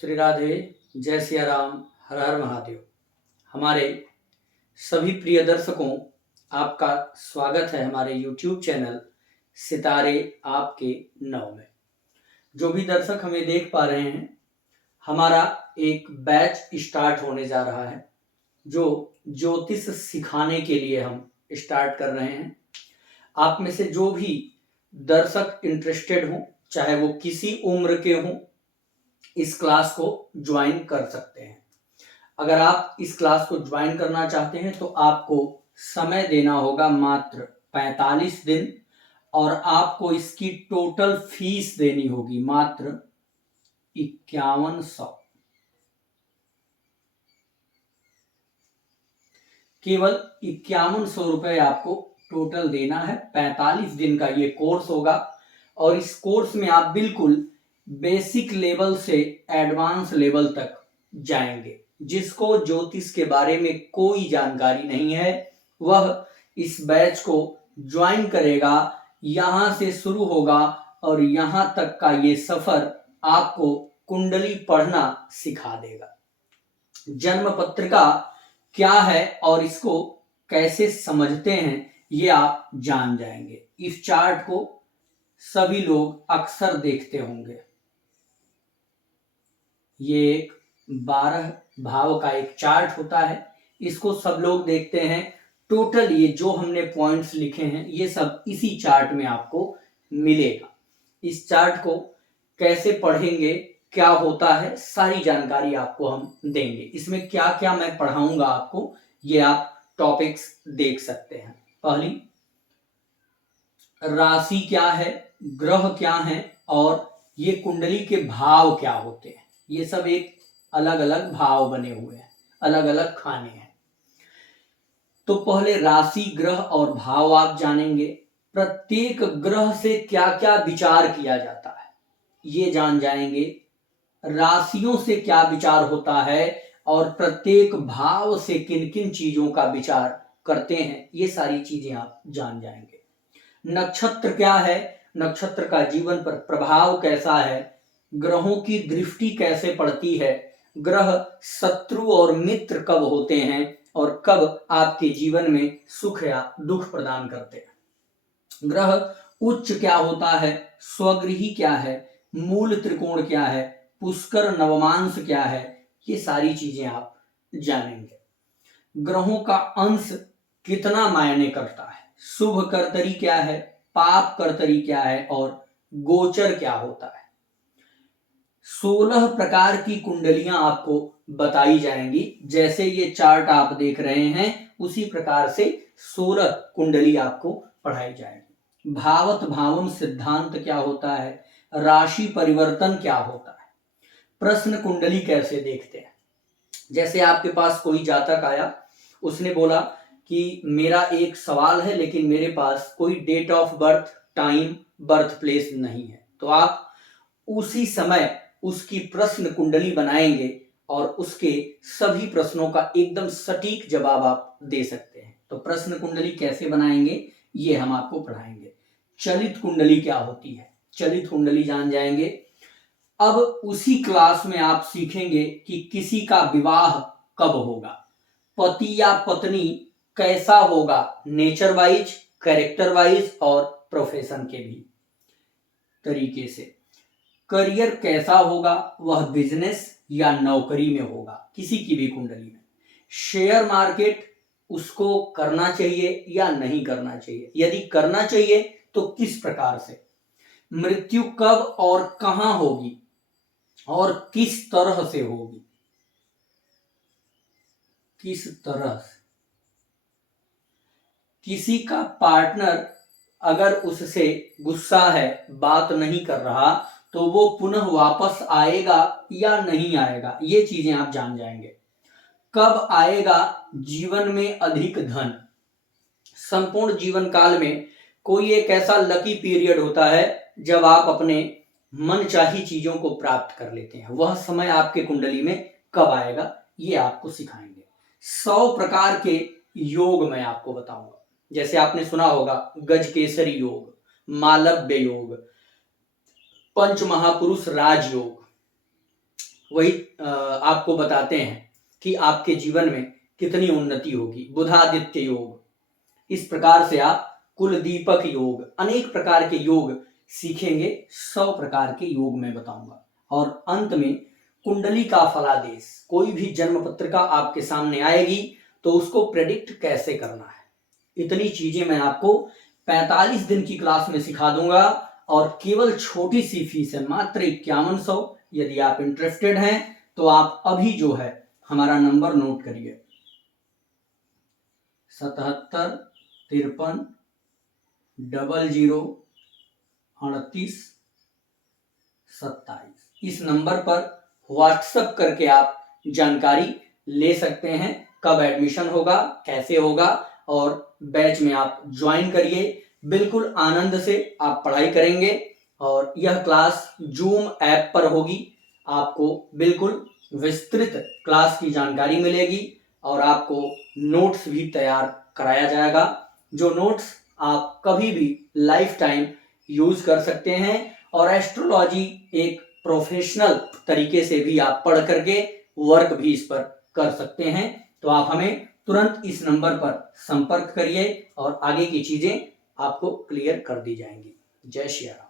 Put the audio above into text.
श्री राधे, जय सिया राम, हर हर महादेव। हमारे सभी प्रिय दर्शकों, आपका स्वागत है हमारे YouTube चैनल सितारे आपके नौ में। जो भी दर्शक हमें देख पा रहे हैं, हमारा एक बैच स्टार्ट होने जा रहा है जो ज्योतिष सिखाने के लिए हम स्टार्ट कर रहे हैं। आप में से जो भी दर्शक इंटरेस्टेड हों, चाहे वो किसी उम्र के हों, इस क्लास को ज्वाइन कर सकते हैं। अगर आप इस क्लास को ज्वाइन करना चाहते हैं तो आपको समय देना होगा मात्र 45 दिन और आपको इसकी टोटल फीस देनी होगी मात्र 5100। केवल 5100 रुपए आपको टोटल देना है। 45 दिन का ये कोर्स होगा और इस कोर्स में आप बिल्कुल बेसिक लेवल से एडवांस लेवल तक जाएंगे। जिसको ज्योतिष के बारे में कोई जानकारी नहीं है वह इस बैच को ज्वाइन करेगा। यहां से शुरू होगा और यहां तक का ये सफर आपको कुंडली पढ़ना सिखा देगा। जन्म पत्रिका क्या है और इसको कैसे समझते हैं ये आप जान जाएंगे। इस चार्ट को सभी लोग अक्सर देखते होंगे। ये एक 12 भाव का एक चार्ट होता है, इसको सब लोग देखते हैं। टोटल ये जो हमने पॉइंट्स लिखे हैं ये सब इसी चार्ट में आपको मिलेगा। इस चार्ट को कैसे पढ़ेंगे, क्या होता है, सारी जानकारी आपको हम देंगे। इसमें क्या क्या मैं पढ़ाऊंगा आपको ये आप टॉपिक्स देख सकते हैं। पहली, राशि क्या है, ग्रह क्या है और ये कुंडली के भाव क्या होते हैं। ये सब एक अलग अलग भाव बने हुए हैं, अलग अलग खाने हैं। तो पहले राशि, ग्रह और भाव आप जानेंगे। प्रत्येक ग्रह से क्या क्या विचार किया जाता है ये जान जाएंगे। राशियों से क्या विचार होता है और प्रत्येक भाव से किन किन चीजों का विचार करते हैं ये सारी चीजें आप जान जाएंगे। नक्षत्र क्या है, नक्षत्र का जीवन पर प्रभाव कैसा है, ग्रहों की दृष्टि कैसे पड़ती है, ग्रह शत्रु और मित्र कब होते हैं और कब आपके जीवन में सुख या दुख प्रदान करते हैं। ग्रह उच्च क्या होता है, स्वगृही क्या है, मूल त्रिकोण क्या है, पुष्कर नवमांश क्या है, ये सारी चीजें आप जानेंगे। ग्रहों का अंश कितना मायने करता है, शुभ कर्तरी क्या है, पाप कर्तरी क्या है और गोचर क्या होता है। 16 प्रकार की कुंडलियां आपको बताई जाएंगी। जैसे ये चार्ट आप देख रहे हैं उसी प्रकार से 16 कुंडली आपको पढ़ाई जाएगी। भावत भावम सिद्धांत क्या होता है, राशि परिवर्तन क्या होता है, प्रश्न कुंडली कैसे देखते हैं। जैसे आपके पास कोई जातक आया, उसने बोला कि मेरा एक सवाल है लेकिन मेरे पास कोई date of birth, time, birth place नहीं है, तो आप उसी समय उसकी प्रश्न कुंडली बनाएंगे और उसके सभी प्रश्नों का एकदम सटीक जवाब आप दे सकते हैं। तो प्रश्न कुंडली कैसे बनाएंगे ये हम आपको पढ़ाएंगे। चलित कुंडली क्या होती है, चलित कुंडली जान जाएंगे। अब उसी क्लास में आप सीखेंगे कि किसी का विवाह कब होगा, पति या पत्नी कैसा होगा, नेचर वाइज, कैरेक्टर वाइज और प्रोफेशन के भी तरीके से। करियर कैसा होगा, वह बिजनेस या नौकरी में होगा किसी की भी कुंडली में। शेयर मार्केट उसको करना चाहिए या नहीं करना चाहिए, यदि करना चाहिए तो किस प्रकार से। मृत्यु कब और कहां होगी और किस तरह से होगी, किस तरह से। किसी का पार्टनर अगर उससे गुस्सा है, बात नहीं कर रहा, तो वो पुनः वापस आएगा या नहीं आएगा, ये चीजें आप जान जाएंगे। कब आएगा जीवन में अधिक धन। संपूर्ण जीवन काल में कोई एक ऐसा लकी पीरियड होता है जब आप अपने मनचाही चीजों को प्राप्त कर लेते हैं, वह समय आपके कुंडली में कब आएगा ये आपको सिखाएंगे। 100 प्रकार के योग मैं आपको बताऊंगा। जैसे आपने सुना होगा गजकेसरी योग, मालव्य योग, पंच महापुरुष राजयोग, वही आपको बताते हैं कि आपके जीवन में कितनी उन्नति होगी। बुधादित्य योग, इस प्रकार से आप कुल दीपक योग, अनेक प्रकार के योग सीखेंगे। 100 प्रकार के योग मैं बताऊंगा। और अंत में कुंडली का फलादेश, कोई भी जन्म पत्रिका आपके सामने आएगी तो उसको प्रेडिक्ट कैसे करना है, इतनी चीजें मैं आपको 45 दिन की क्लास में सिखा दूंगा। और केवल छोटी सी फीस है, मात्र 5100। यदि आप इंटरेस्टेड हैं तो आप अभी जो है हमारा नंबर नोट करिए, 77 53 00 38 27। इस नंबर पर व्हाट्सएप करके आप जानकारी ले सकते हैं, कब एडमिशन होगा, कैसे होगा, और बैच में आप ज्वाइन करिए। बिल्कुल आनंद से आप पढ़ाई करेंगे और यह क्लास जूम ऐप पर होगी। आपको बिल्कुल विस्तृत क्लास की जानकारी मिलेगी और आपको नोट्स भी तैयार कराया जाएगा, जो नोट्स आप कभी भी लाइफ टाइम यूज कर सकते हैं। और एस्ट्रोलॉजी एक प्रोफेशनल तरीके से भी आप पढ़ करके वर्क भी इस पर कर सकते हैं। तो आप हमें तुरंत इस नंबर पर संपर्क करिए और आगे की चीजें आपको क्लियर कर दी जाएंगी। जय श्री राम।